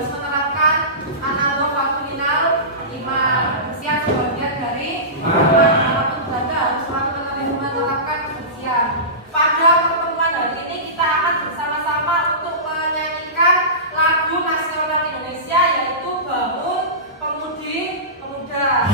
harus menerapkan analog waktulinal 5. Kebersihan sebagian dari walaupun Belanda harus selalu menerapkan kebersihan. Pada pertemuan hari ini kita akan bersama-sama untuk menyanyikan lagu nasional Indonesia, yaitu Bangun Pemudi Pemuda.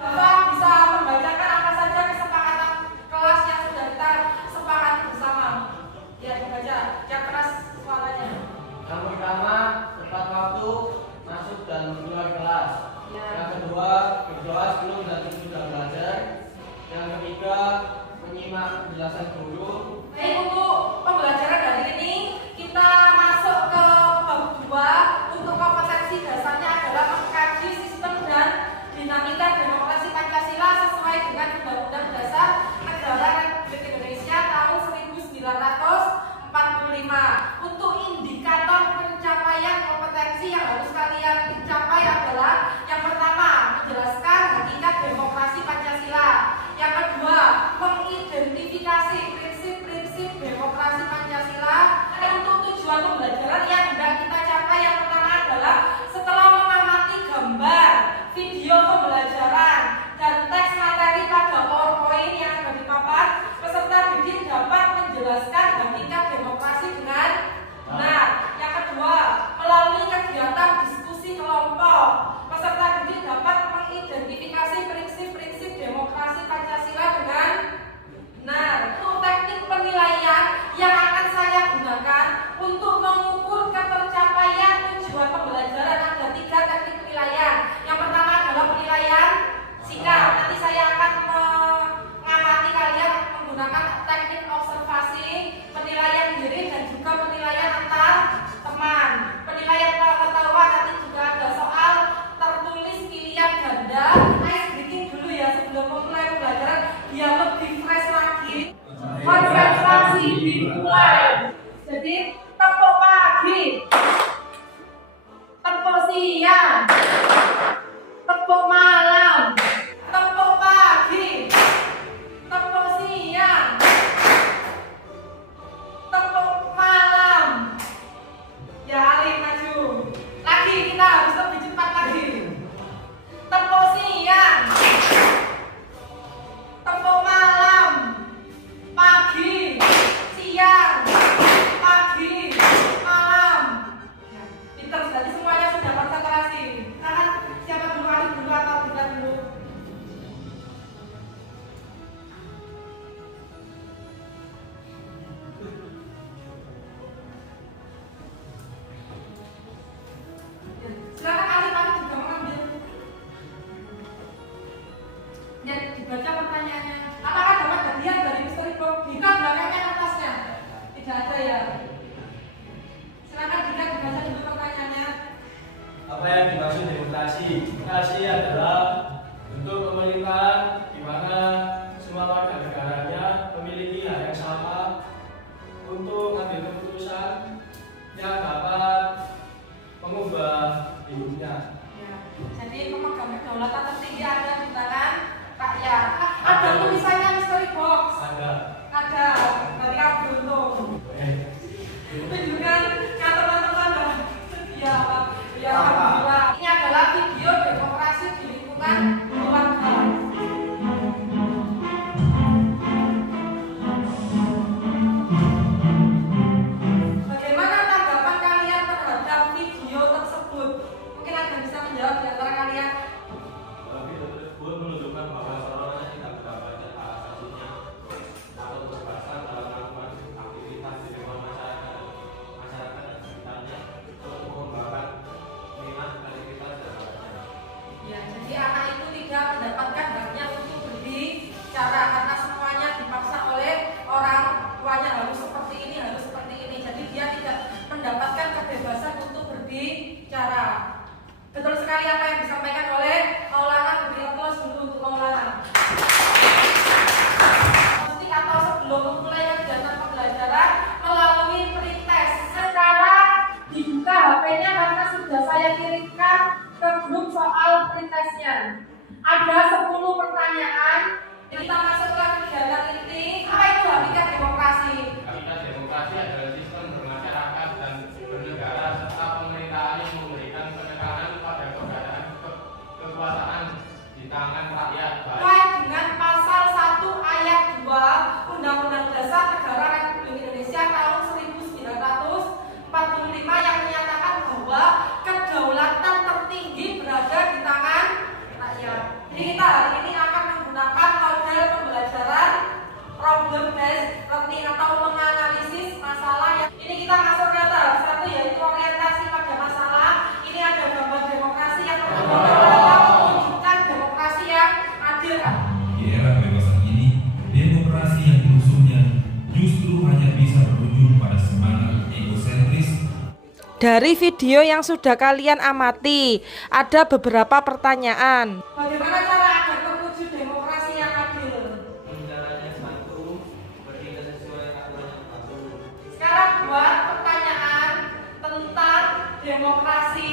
Bapak bisa membacakan apa saja kesepakatan kelas yang sudah kita sepakati bersama. Ya, dibaca. Yang keras suaranya. Yang pertama, tepat waktu masuk dan keluar kelas. Ya. Yang kedua, berdoa sebelum dan sesudah belajar. Yang ketiga, menyimak penjelasan guru. Baik, untuk pembelajaran hari ini kita masuk ke bab 2. Untuk kompetensi dasarnya adalah mengkaji sistem dan dinamika demokrasi Pancasila sesuai dengan Undang-Undang Dasar Negara Republik Indonesia tahun 1945. Untuk indikator pencapaian kompetensi yang harus kalian capai adalah yang pertama, menjelaskan hakikat demokrasi Pancasila. Yang kedua, mengidentifikasi prinsip-prinsip demokrasi Pancasila. Untuk tujuan pembelajaran yang hendak kita capai, yang pertama adalah setelah mengamati gambar, video pembelajaran, dan teks materi pada PowerPoint yang ada di papan, peserta didik dapat menjelaskan hakikat demokrasi dengan benar. Yang kedua, melalui kegiatan diskusi kelompok, peserta didik dapat mengidentifikasi prinsip-prinsip demokrasi Pancasila dengan benar. Untuk teknik penilaian yang akan saya gunakan untuk mengukur ketercapaian tujuan pembelajaran, ada 3 teknik penilaian. Yang pertama adalah penilaian sikap. Nanti saya akan mengamati kalian menggunakan teknik observasi, penilaian diri, dan juga penilaian antar teman. Penilaian pengetahuan, nanti juga ada soal tertulis pilihan ganda. Ice breaking dulu ya sebelum memulai pembelajaran biar lebih fresh lagi. Konsentrasi dimulai. Jadi tepuk pagi, tepuk siang, tepuk malam, tepuk pagi, tepuk siang, tepuk malam. Ya, Ali maju. Lagi, kita harus lebih cepat lagi. Tepuk siang, tepuk malam, pagi, siang, pagi, malam. Pinter, jadi semuanya sudah konsentrasi. Sekarang siapa dulu, Ali dulu atau kita dulu? Silakan Ali, Ali juga mengambil. Ya, dibaca pertanyaannya. Apakah dapat hadiah dari Misteri Bob? Dika belakangnya kertasnya. Tidak ada ya. Silakan Dika dibaca dulu pertanyaannya. Apa yang dimaksud demokrasi? Demokrasi adalah bentuk pemerintahan di mana semua warga negaranya memiliki hak yang sama untuk mengambil keputusan yang dapat mengubah hidupnya. Ya, jadi pemegang kedaulatan tertinggi ada di tangan rakyat. Ada tulisannya Misteri Box. Ada. Ada. Berarti kamu beruntung. Tunjukkan ke teman-teman. Ya, Pak. Ya, alhamdulillah. Ini adalah video demokrasi di lingkungan Ada 10 pertanyaan. Kita masuk ke kegiatan inti. Apa itu hakikat demokrasi? Hakikat demokrasi adalah sistem bermasyarakat dan bernegara serta pemerintahan yang memberikan penekanan pada keberadaan kekuasaan di tangan rakyat. Sesuai dengan pasal 1 ayat 2 Undang-Undang Dasar Negara Republik Indonesia tahun 1945 yang menyatakan bahwa kedaulatan tertinggi berada di tangan rakyat. Jadi kita hari ini akan menggunakan model pembelajaran problem based learning atau menganalisis masalah. Ini kita masuk ke tahap 1 yaitu orientasi pada masalah. Ini ada gambar demokrasi yang menunjukkan demokrasi yang adil. Di era kebebasan ini, demokrasi yang diusungnya justru hanya bisa berujung pada semangat egosentris. Dari video yang sudah kalian amati, ada beberapa pertanyaan. Bagaimana cara agar terwujud demokrasi yang adil? Caranya satu, bertindak sesuai aturan yang berlaku. Sekarang buat pertanyaan tentang demokrasi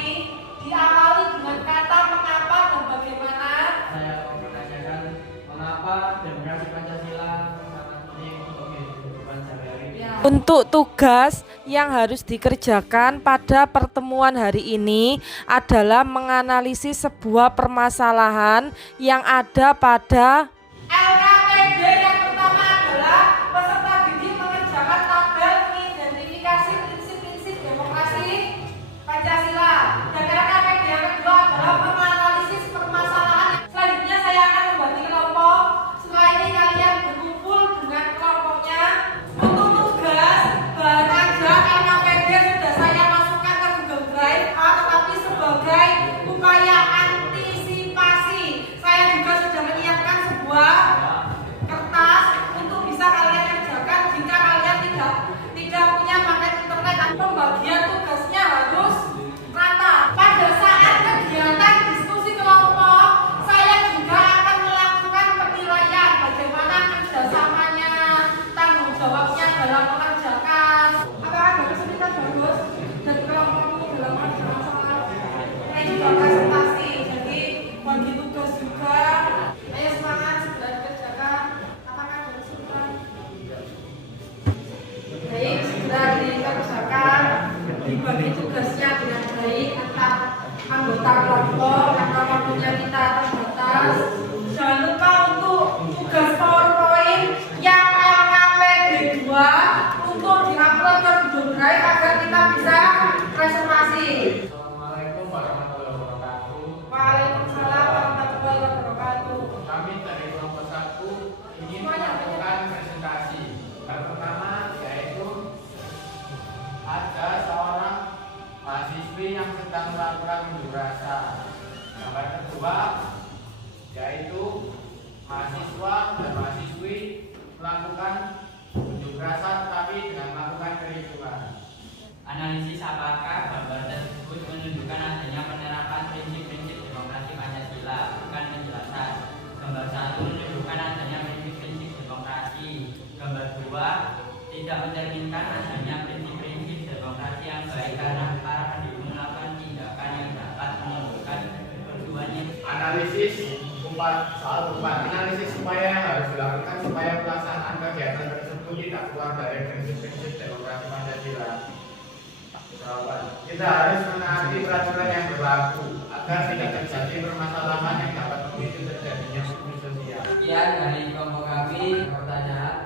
diawali dengan kata mengapa dan bagaimana. Saya mau menanyakan mengapa demokrasi Pancasila sangat penting untuk kehidupan sehari-hari. Ya. Untuk tugas yang harus dikerjakan pada pertemuan hari ini adalah menganalisis sebuah permasalahan yang ada pada LKPD yang pertama adalah peserta didik mengerjakan tabel mengidentifikasi prinsip-prinsip demokrasi Pancasila. Dan LKPD yang kedua adalah menganalisis permasalahan. Selanjutnya saya akan membagi kelompok. Setelah ini kalian berkumpul dengan kelompoknya. Untuk tugas bahan aja LKPD sudah saya masukkan ke Google Drive, tetapi sebagai upaya antisipasi saya juga sudah menyiapkan sebuah kertas untuk bisa kalian kerjakan jika kalian tidak punya paket internet. Pembagian tugasnya harus rata. Pada saat kegiatan diskusi kelompok, saya juga akan melakukan penilaian bagaimana kerjasamanya, tanggung jawabnya dalam mengerjakan. Apakah bagus kita bagus dan kelompokmu dalam mengerjakan masalah? Ini juga presentasi, jadi bagi tugas juga. Ayo semangat, segera dikerjakan. Apakah ada kesulitan? Baik, segera dikerjakan. Dibagi tugasnya dengan baik antar anggota kelompok karena waktunya kita terbatas. Jangan lupa untuk tugas PowerPoint yang LKPD 2 untuk diupload ke Google Drive agar kita bisa presentasi. Assalamualaikum warahmatullahi wabarakatuh. Waalaikumsalam warahmatullahi wabarakatuh. Kami dari kelompok 1 ingin melakukan presentasi. Yang pertama yaitu ada seorang mahasiswi yang sedang melakukan unjuk rasa. Gambar kedua yaitu mahasiswa dan mahasiswi melakukan unjuk rasa tetapi dengan melakukan kericuhan. Analisis apakah gambar tersebut menunjukkan adanya penerapan prinsip-prinsip demokrasi Pancasila? Bukan penjelasan. Gambar 1 menunjukkan adanya prinsip-prinsip demokrasi. Gambar 2 tidak mencerminkan adanya prinsip-prinsip demokrasi yang baik karena para pendukung melakukan tindakan yang dapat menimbulkan keduanya. Analisis analisis upaya yang harus dilakukan supaya pelaksanaan kegiatan tersebut tidak keluar dari prinsip-prinsip demokrasi Pancasila. Jawaban, kita harus menaati peraturan yang berlaku agar tidak terjadi permasalahan yang dapat memicu terjadinya konflik sosial. Sekian dari kelompok kami. Pertanyaan.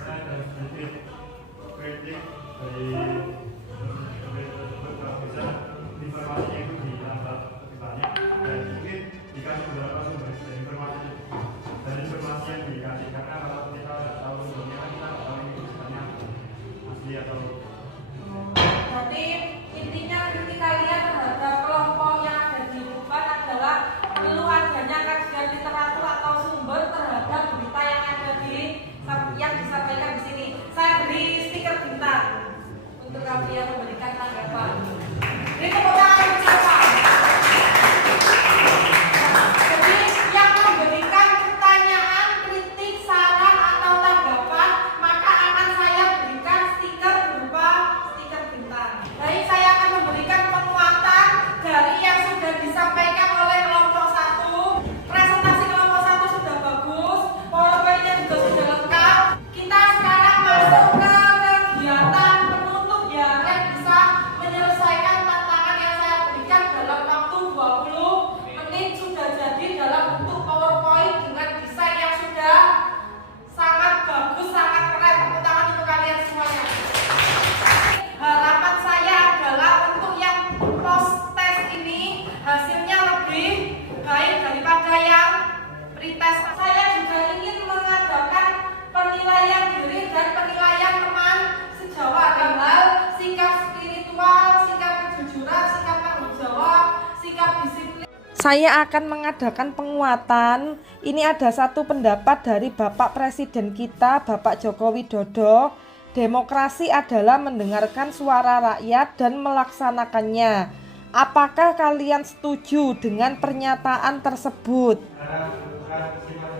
Saya ada sedikit kritik dari tersebut kalau bisa informasinya itu ditambah lebih banyak dan mungkin dikasih beberapa sumber dari informasi yang dikasih karena kalau kita tidak tahu sumbernya kan kita tidak tahu ini sebenarnya asli atau Jadi intinya kritik kalian terhadap kelompok yang ada di depan adalah perlu adanya kajian literatur atau sumber terhadap berita yang ada yang disampaikan di sini. Saya beri stiker bintang untuk kalian memberikan tanggapan. Ini tepuk tangan bersama. Jadi tes. Saya juga ingin mengadakan penilaian diri dan penilaian teman sejawat dalam hal sikap spiritual, sikap kejujuran, sikap tanggung jawab, sikap disiplin. Saya akan mengadakan penguatan. Ini ada satu pendapat dari Bapak Presiden kita, Bapak Joko Widodo. Demokrasi adalah mendengarkan suara rakyat dan melaksanakannya. Apakah kalian setuju dengan pernyataan tersebut? Karena bukan sifat